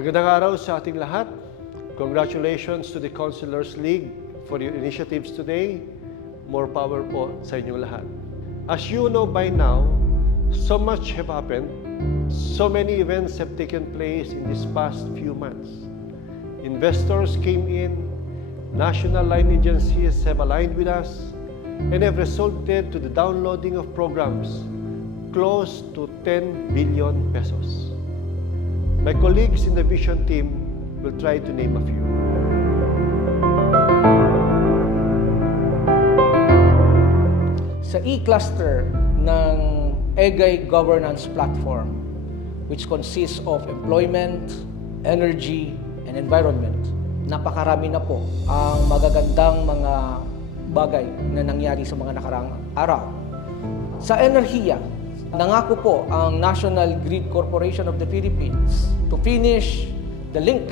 Magandang araw sa ating lahat. Congratulations to the Councilors League for your initiatives today. More power po sa inyong lahat. As you know by now, so much have happened. So many events have taken place in these past few months. Investors came in, national line agencies have aligned with us, and have resulted to the downloading of programs close to 10 billion pesos. My colleagues in the Vision team will try to name a few. Sa e-cluster ng EGAY Governance Platform, which consists of employment, energy, and environment, napakarami na po ang magagandang mga bagay na nangyari sa mga nakaraang araw. Sa enerhiya, nangako po ang National Grid Corporation of the Philippines to finish the link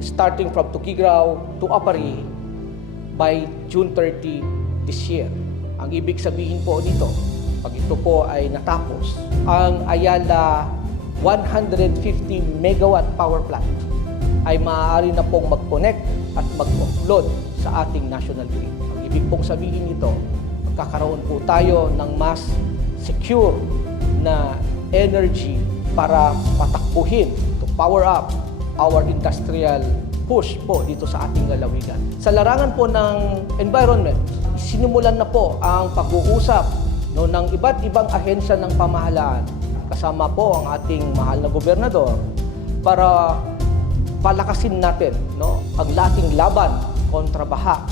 starting from Tuguegarao to Aparri by June 30 this year. Ang ibig sabihin po nito, pag ito po ay natapos, ang Ayala 150 megawatt power plant ay maaari na pong mag-connect at mag-offload sa ating national grid. Ang ibig pong sabihin nito, magkakaroon po tayo ng mas secure na energy para patakbuhin to power up our industrial push po dito sa ating lalawigan. Sa larangan po ng environment, sinimulan na po ang pag-uusap ng iba't ibang ahensya ng pamahalaan kasama po ang ating mahal na gobernador para palakasin natin ang lating laban kontra baha.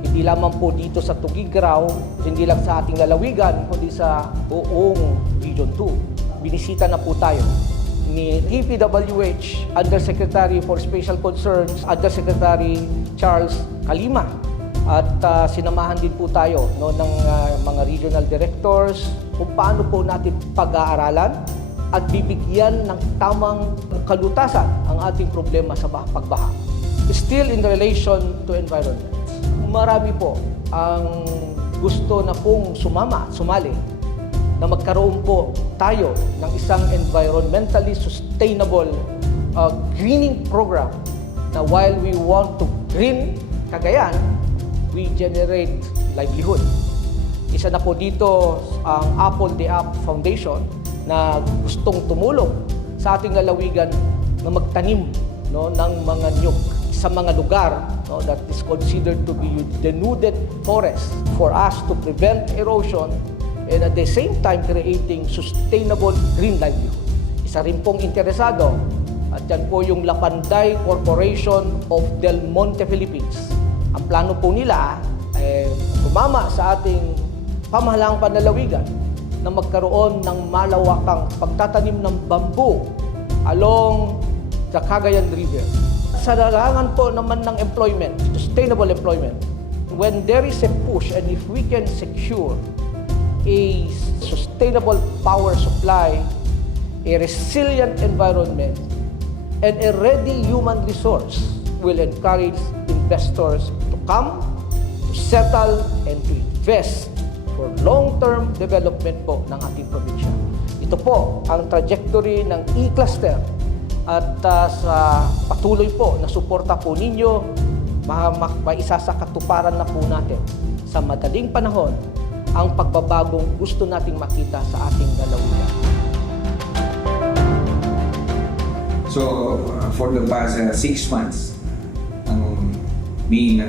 Hindi lamang po dito sa Tuguegarao, hindi lang sa ating lalawigan, kundi sa buong Region 2. Binisita na po tayo ni DPWH Undersecretary for Special Concerns, Undersecretary Charles Calima. At sinamahan din po tayo ng mga regional directors kung paano po natin pag-aaralan at bibigyan ng tamang kalutasan ang ating problema sa pagbaha. Still in relation to environment, marami po ang gusto na pong sumali na magkaroon po tayo ng isang environmentally sustainable greening program na while we want to green Cagayan, we generate livelihood. Isa na po dito ang Apple the App Foundation na gustong tumulong sa ating lalawigan na magtanim ng mga niyog sa mga lugar that is considered to be denuded forest for us to prevent erosion and at the same time creating sustainable green livelihood. Isa rin pong interesado at yan po yung Lapanday Corporation of Del Monte, Philippines. Ang plano po nila ay sumama sa ating pamahalaang panlalawigan na magkaroon ng malawakang pagtatanim ng bamboo along the Cagayan River. Sa larangan po naman ng employment, sustainable employment, when there is a push and if we can secure a sustainable power supply, a resilient environment, and a ready human resource will encourage investors to come, to settle, and to invest for long-term development po ng ating probinsya. Ito po ang trajectory ng e-cluster at sa patuloy po na suporta po ninyo, maisa sa katuparan na po natin sa madaling panahon ang pagbabagong gusto nating makita sa ating lalawigan. So, for the past 6 months, ang main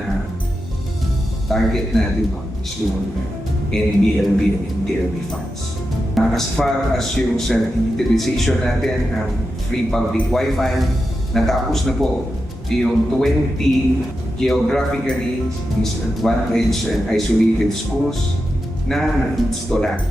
target natin is yung NBLB and NTLB funds. As far as yung sa digitalization natin, ang free public Wi-Fi, natapos na po yung 20 geographically disadvantaged and isolated schools na na-installan.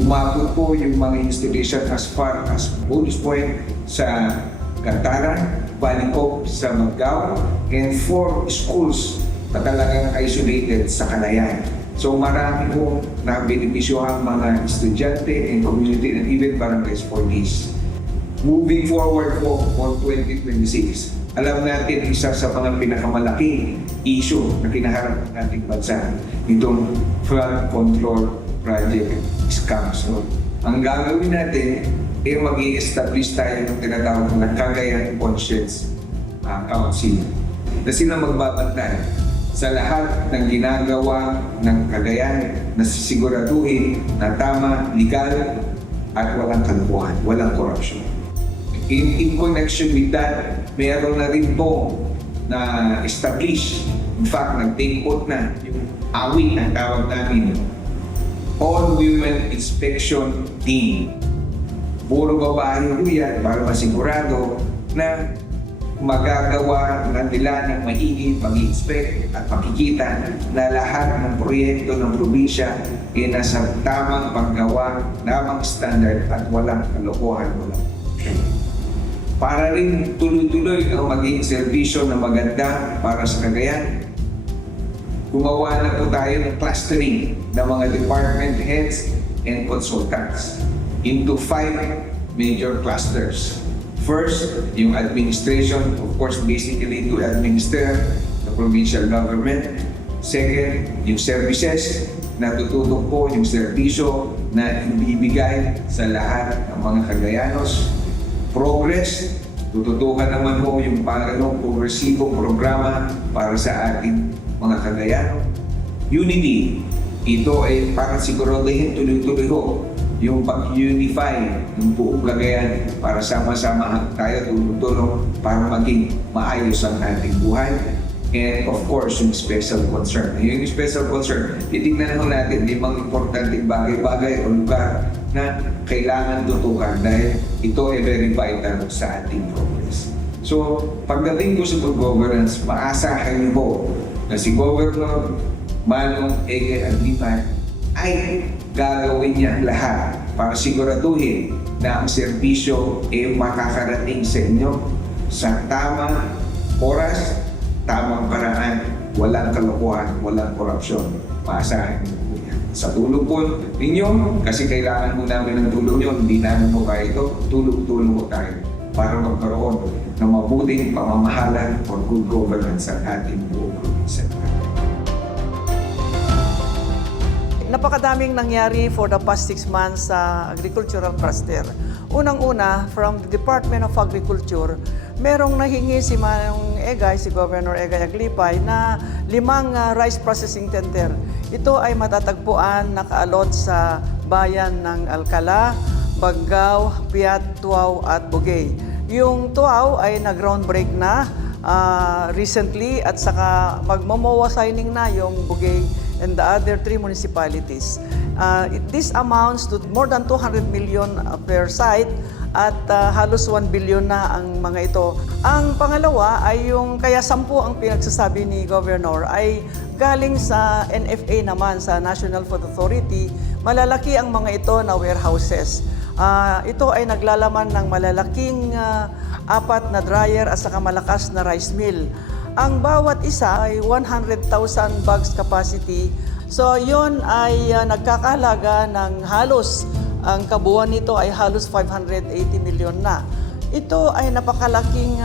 Umabot po yung mga installation as far as Bonus Point sa Cantaran, Banicop sa Magao, and 4 schools na talagang isolated sa Calayan. So marami po na benepisyo ang mga estudyante and community and even barangays for this. Moving forward po for 2026, alam natin isa sa mga pinakamalaking issue na kinaharap ng ating bansa, itong flood control project scams. So, ang gagawin natin, mag-i-establish tayo ng tinatawag na Cagayan Conscience Council na sila magbabantay sa lahat ng ginagawa ng Cagayan na sisiguraduhin na tama, legal, at walang kalokohan, walang corruption. In connection with that, mayroon na rin po na establish, in fact, nag-take out na yung awit na tawag namin, all-women inspection team. Puro babae po yan para masigurado na magagawa na nila ng maigi mag-inspect at makikita na lahat ng proyekto ng probinsya ay nasa tamang paggawa, tamang standard at walang kalokohan, walang para rin tuloy-tuloy ang maging serbisyo na maganda para sa Cagayan. Gumawa na po tayo ng clustering ng mga department heads and consultants into 5 major clusters. First, yung administration, of course, basically to administer the provincial government. Second, yung services, natututok po yung serbisyo na ibibigay sa lahat ng mga Cagayanos. Progress, tututukan naman po yung pangalong progresibong programa para sa ating mga Cagayano. Unity, ito ay para siguraduhin tuloy-tuloy ho yung pag-unify ng buong Cagayan para sama-sama tayo tulong-tulong para maging maayos ang ating buhay. And of course, yung special concern. Yung special concern, titignan ho natin 5 importanteng bagay-bagay o lugar na kailangan tutukan dahil ito ay very vital sa ating progress. So, pagdating ko sa good governance, maasahan niyo po na si Governor Manong Egay Aglipan ay gagawin niya lahat para siguraduhin na ang serbisyo ay makakarating sa inyo sa tamang oras, tamang paraan, walang kalokohan, walang korupsyon. Maasahan niyo po yan. Sa tulong po ninyo, kasi kailangan po namin ng tulong nyo, hindi namin po kaya ito, tulong-tulong po tayo para magkaroon ng mabuting pamamahalan for good governance sa ating buong probinsya. Napakadaming nangyari for the past 6 months sa agricultural cluster. Unang-una, from the Department of Agriculture, merong nahingi si Manong Egay, si Governor Egay Aglipay, na 5 rice processing center. Ito ay matatagpuan, nakaalot sa bayan ng Alcala, Baggao, Piat, Tuaw at Bugay. Yung Tuaw ay nag-groundbreak na recently at saka magmo-MOA signing na yung Bugay and the other 3 municipalities. This amounts to more than 200 million per site at halos 1 billion na ang mga ito. Ang pangalawa ay yung kaya 10 ang pinagsasabi ni Governor ay galing sa NFA naman, sa National Food Authority. Malalaki ang mga ito na warehouses. Ito ay naglalaman ng malalaking 4 na dryer at saka malakas na rice mill. Ang bawat isa ay 100,000 bags capacity. So yon ay nagkakahalaga ng halos, ang kabuuan nito ay halos 580 million na. Ito ay napakalaking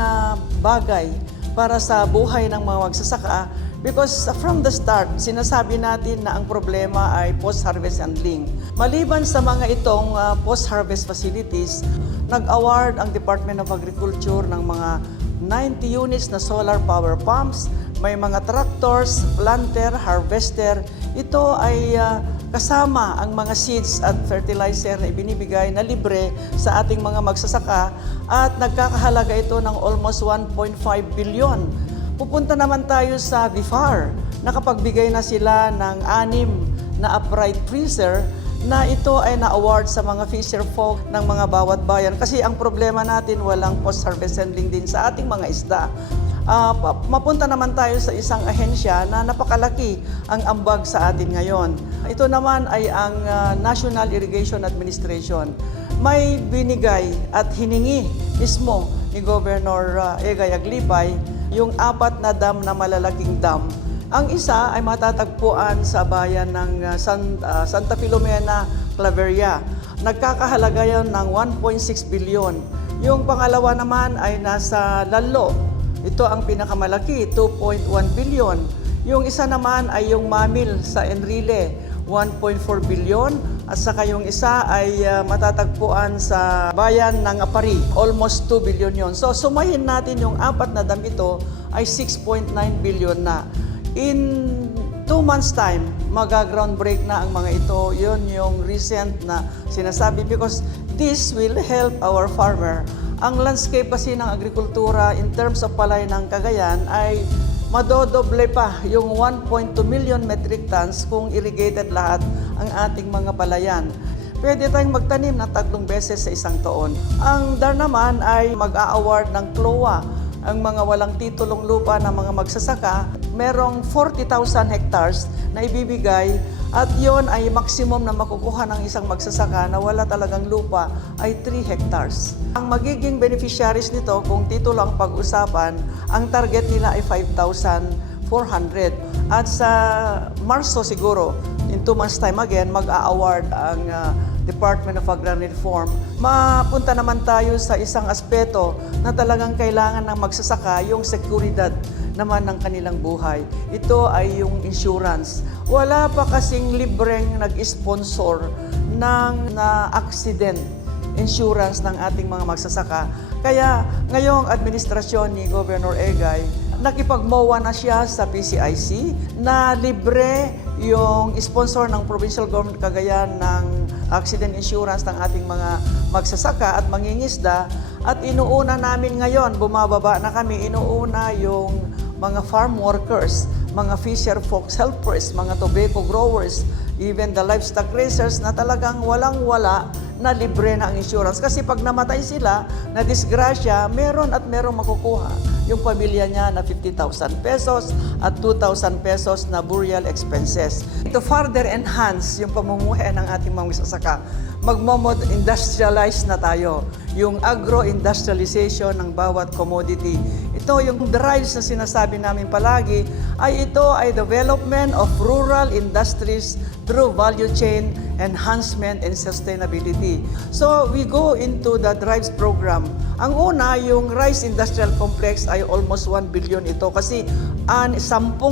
bagay para sa buhay ng mga magsasaka because from the start, sinasabi natin na ang problema ay post-harvest handling. Maliban sa mga itong post-harvest facilities, nag-award ang Department of Agriculture ng mga 90 units na solar power pumps, may mga tractors, planter, harvester. Ito ay kasama ang mga seeds at fertilizer na ibinibigay na libre sa ating mga magsasaka at nagkakahalaga ito ng almost 1.5 billion. Pupunta naman tayo sa BIFAR. Nakapagbigay na sila ng 6 na upright freezer na ito ay na-award sa mga fisher folk ng mga bawat bayan. Kasi ang problema natin, walang post-harvest handling din sa ating mga isda. Mapunta naman tayo sa isang ahensya na napakalaki ang ambag sa atin ngayon. Ito naman ay ang National Irrigation Administration. May binigay at hiningi mismo ni Governor Egay Aglipay yung 4 na dam na malalaking dam. Ang isa ay matatagpuan sa bayan ng Santa Filomena, Claveria. Nagkakahalaga yon ng 1.6 billion. Yung pangalawa naman ay nasa Lalo. Ito ang pinakamalaki, 2.1 billion. Yung isa naman ay yung Mamil sa Enrile, 1.4 billion. at saka yung isa ay matatagpuan sa bayan ng Apari. Almost 2 billion yon. So sumahin natin yung apat na dam ito ay 6.9 billion na. In 2 months time, mag-ground break na ang mga ito. Yun yung recent na sinasabi because this will help our farmer. Ang landscape kasi ng agrikultura in terms of palay ng Cagayan ay madodoble pa yung 1.2 million metric tons kung irrigated lahat ang ating mga palayan. Pwede tayong magtanim ng 3 beses sa isang taon. Ang DAR naman ay mag-a-award ng CLOA ang mga walang titulong lupa ng mga magsasaka. Merong 40,000 hectares na ibibigay at yon ay maximum na makukuha ng isang magsasaka na wala talagang lupa ay 3 hectares. Ang magiging beneficiaries nito, kung titulo ang pag-usapan, ang target nila ay 5,400. At sa Marso siguro, in 2 months time again, mag-a-award ang Department of Agrarian Reform. Mapunta naman tayo sa isang aspeto na talagang kailangan ng magsasaka, yung seguridad naman ng kanilang buhay. Ito ay yung insurance. Wala pa kasing libreng nag-sponsor ng accident insurance ng ating mga magsasaka. Kaya ngayong administrasyon ni Governor Egay, nakipag-MOA na siya sa PCIC na libre yung sponsor ng Provincial Government Cagayan ng accident insurance ng ating mga magsasaka at mangingisda. At inuuna namin ngayon, bumababa na kami, inuuna yung mga farm workers, mga fisher folks helpers, mga tobacco growers, even the livestock raisers na talagang walang-wala na libre na ang insurance. Kasi pag namatay sila, na disgrasya, meron at merong makukuha yung pamilya niya na 50,000 pesos at 2,000 pesos na burial expenses. To further enhance yung pamumuhay ng ating mga magsasaka, magmo-industrialize na tayo. Yung agro-industrialization ng bawat commodity. Ito yung drives na sinasabi namin palagi, ay ito ay development of rural industries through value chain enhancement and sustainability. So we go into the drives program. Ang una, yung Rice Industrial Complex ay almost 1 billion ito kasi 10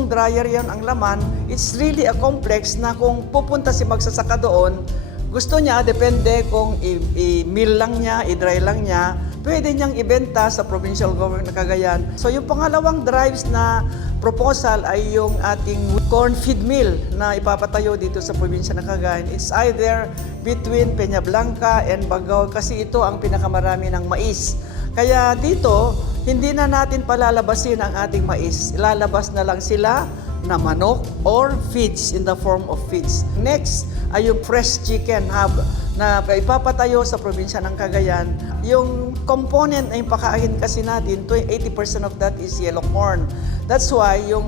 dryer yan ang laman. It's really a complex na kung pupunta si magsasaka doon, gusto niya, depende kung i-mill lang niya, i-dry lang niya, pwede niyang ibenta sa provincial government ng Cagayan. So yung pangalawang drives na proposal ay yung ating corn feed mill na ipapatayo dito sa probinsya ng Cagayan. It's either between Peñablanca and Bagao kasi ito ang pinakamarami ng mais. Kaya dito, hindi na natin palalabasin ang ating mais. Ilalabas na lang sila na manok or feeds in the form of feeds. Next ay yung fresh chicken hub na ipapatayo sa probinsya ng Cagayan. Yung component na yung pakain kasi natin, 80% of that is yellow corn. That's why yung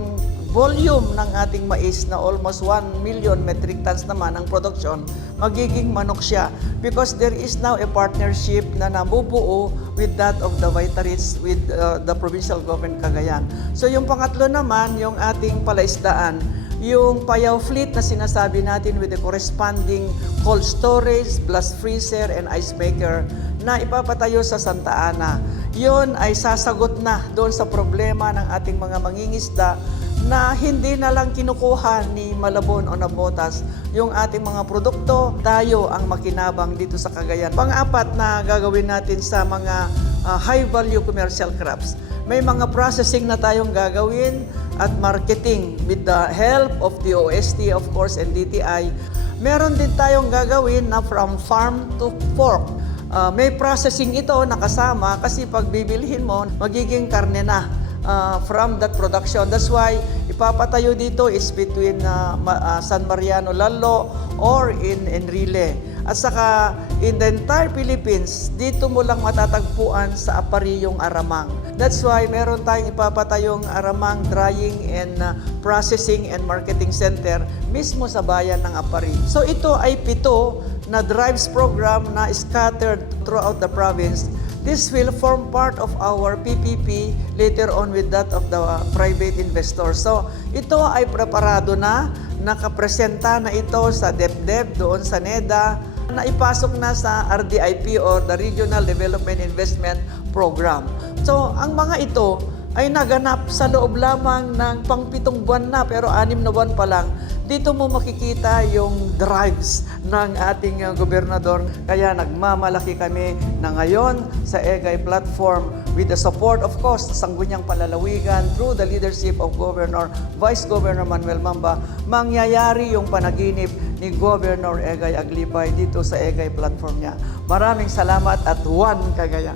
volume ng ating mais na almost 1 million metric tons naman ang production, magiging manok siya because there is now a partnership na nabubuo with that of the Vitarits with the provincial government Cagayan. So yung pangatlo naman, yung ating palaisdaan, yung payaw fleet na sinasabi natin with the corresponding cold storage, blast freezer, and ice maker na ipapatayo sa Santa Ana. Yun ay sasagot na doon sa problema ng ating mga mangingisda na hindi na lang kinukuha ni Malabon o Nabotas yung ating mga produkto, tayo ang makinabang dito sa Cagayan. Pang-apat na gagawin natin sa mga high-value commercial crops. May mga processing na tayong gagawin at marketing with the help of the OST, of course, and DTI. Meron din tayong gagawin na from farm to fork. May processing ito nakasama kasi pag bibilihin mo, magiging karne na from that production. That's why ipapatayo dito is between San Mariano, Lalo or in Enrile. At saka in the entire Philippines, dito mo lang matatagpuan sa Apari yung aramang. That's why meron tayong ipapatayong aramang drying and processing and marketing center mismo sa bayan ng Apari. So ito ay 7 na drives program na scattered throughout the province. This will form part of our PPP later on with that of the private investors. So ito ay preparado na, nakapresenta na ito sa DepDep doon sa NEDA, na ipasok na sa RDIP or the Regional Development Investment Program. So ang mga ito ay naganap sa loob lamang ng pang 7 buwan na pero 6 na buwan pa lang Dito mo makikita yung drives ng ating gobernador. Kaya nagmamalaki kami na ngayon sa EGAY platform with the support, of course, sa Sangguniang Palalawigan through the leadership of Governor, Vice Governor Manuel Mamba, mangyayari yung panaginip ni Governor EGAY Aglipay dito sa EGAY platform niya. Maraming salamat at one Cagayan.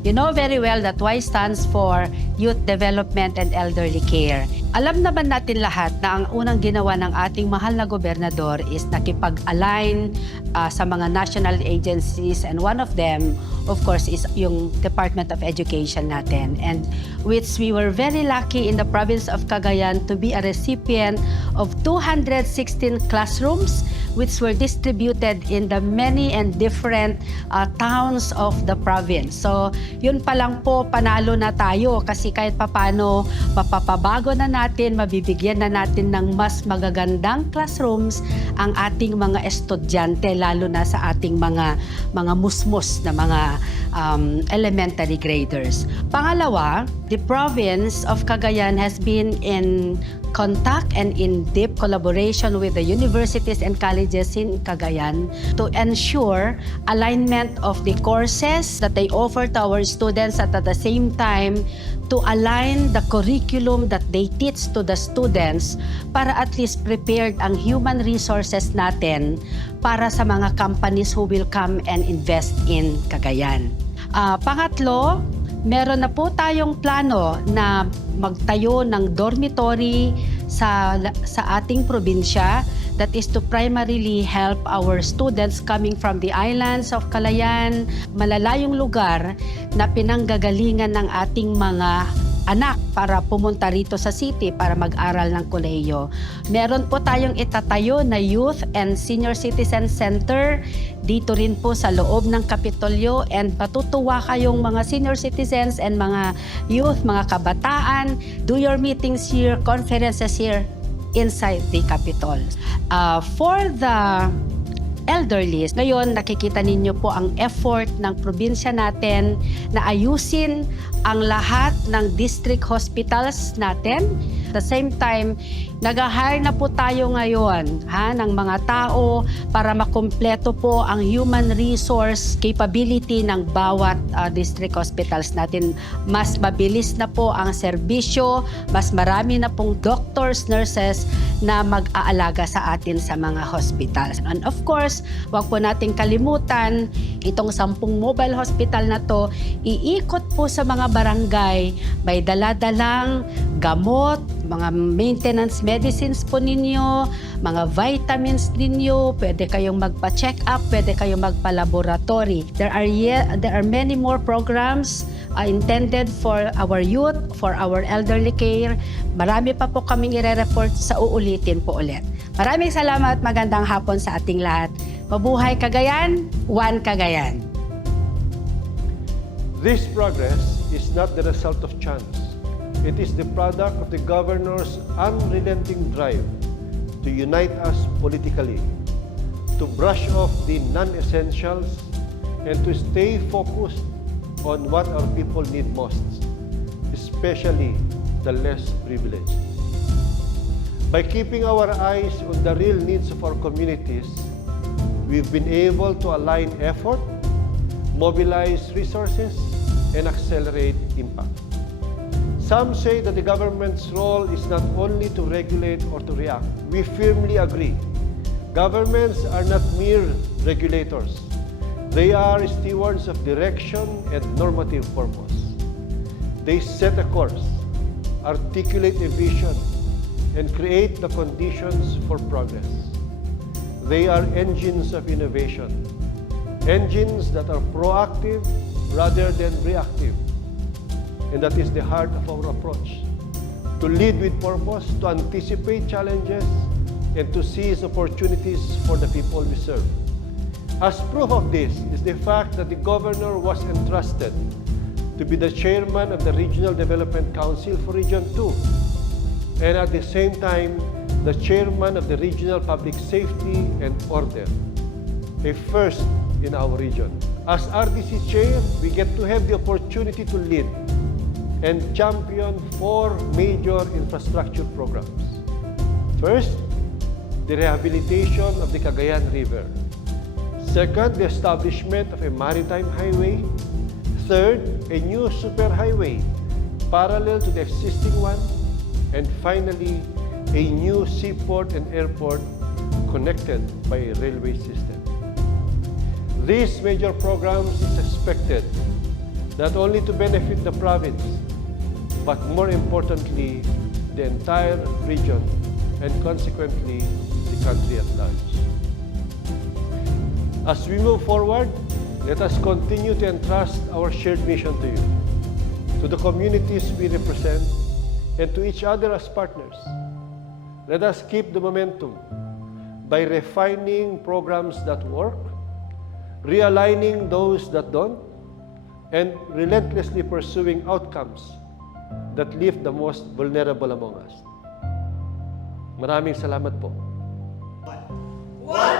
You know very well that Y stands for Youth Development and Elderly Care. Alam naman natin lahat na ang unang ginawa ng ating mahal na gobernador is nakipag-align sa mga national agencies, and one of them, of course, is yung Department of Education natin, and which we were very lucky in the province of Cagayan to be a recipient of 216 classrooms which were distributed in the many and different towns of the province. So, yun pa lang po, panalo na tayo kasi kahit papano, mapapabago na natin, mabibigyan na natin ng mas magagandang classrooms ang ating mga estudyante, lalo na sa ating mga musmus na mga elementary graders. Pangalawa, the province of Cagayan has been in contact and in deep collaboration with the universities and colleges in Cagayan to ensure alignment of the courses that they offer to our students, at the same time to align the curriculum that they teach to the students para at least prepared ang human resources natin para sa mga companies who will come and invest in Cagayan. Pangatlo, meron na po tayong plano na magtayo ng dormitory sa ating probinsya that is to primarily help our students coming from the islands of Calayan, malalayong lugar na pinanggagalingan ng ating mga anak para pumunta rito sa city para mag-aral ng kolehiyo. Meron po tayong itatayo na Youth and Senior Citizen Center dito rin po sa loob ng Kapitolyo, and patutuwa kayong mga senior citizens and mga youth, mga kabataan, do your meetings here, conferences here inside the Capitol. For the elderly, ngayon nakikita ninyo po ang effort ng probinsya natin na ayusin ang lahat ng district hospitals natin. At the same time, nag-hire na po tayo ngayon ng mga tao para makumpleto po ang human resource capability ng bawat district hospitals natin. Mas mabilis na po ang serbisyo, mas marami na pong doctors, nurses na mag-aalaga sa atin sa mga hospitals. And of course, huwag po nating kalimutan, itong 10 mobile hospital na to, iikot po sa mga barangay, may dala-dalang gamot, mga maintenance medicines po ninyo, mga vitamins ninyo, pwede kayong magpa-check up, pwede kayong magpa-laboratory. There are many more programs intended for our youth, for our elderly care. Marami pa po kaming i-report, sa uulitin po ulit. Maraming salamat, magandang hapon sa ating lahat. Mabuhay Cagayan, one Cagayan. This progress is not the result of chance. It is the product of the governor's unrelenting drive to unite us politically, to brush off the non-essentials, and to stay focused on what our people need most, especially the less privileged. By keeping our eyes on the real needs of our communities, we've been able to align effort, mobilize resources, and accelerate impact. Some say that the government's role is not only to regulate or to react. We firmly agree. Governments are not mere regulators. They are stewards of direction and normative purpose. They set a course, articulate a vision, and create the conditions for progress. They are engines of innovation, engines that are proactive rather than reactive. And that is the heart of our approach. To lead with purpose, to anticipate challenges, and to seize opportunities for the people we serve. As proof of this is the fact that the governor was entrusted to be the chairman of the Regional Development Council for Region 2, and at the same time, the chairman of the Regional Public Safety and Order, a first in our region. As RDC chair, we get to have the opportunity to lead and champion 4 major infrastructure programs. First, the rehabilitation of the Cagayan River. Second, the establishment of a maritime highway. Third, a new superhighway parallel to the existing one. And finally, a new seaport and airport connected by a railway system. These major programs is expected not only to benefit the province, but more importantly, the entire region and consequently, the country at large. As we move forward, let us continue to entrust our shared mission to you, to the communities we represent, and to each other as partners. Let us keep the momentum by refining programs that work, realigning those that don't, and relentlessly pursuing outcomes that lift the most vulnerable among us. Maraming salamat po. One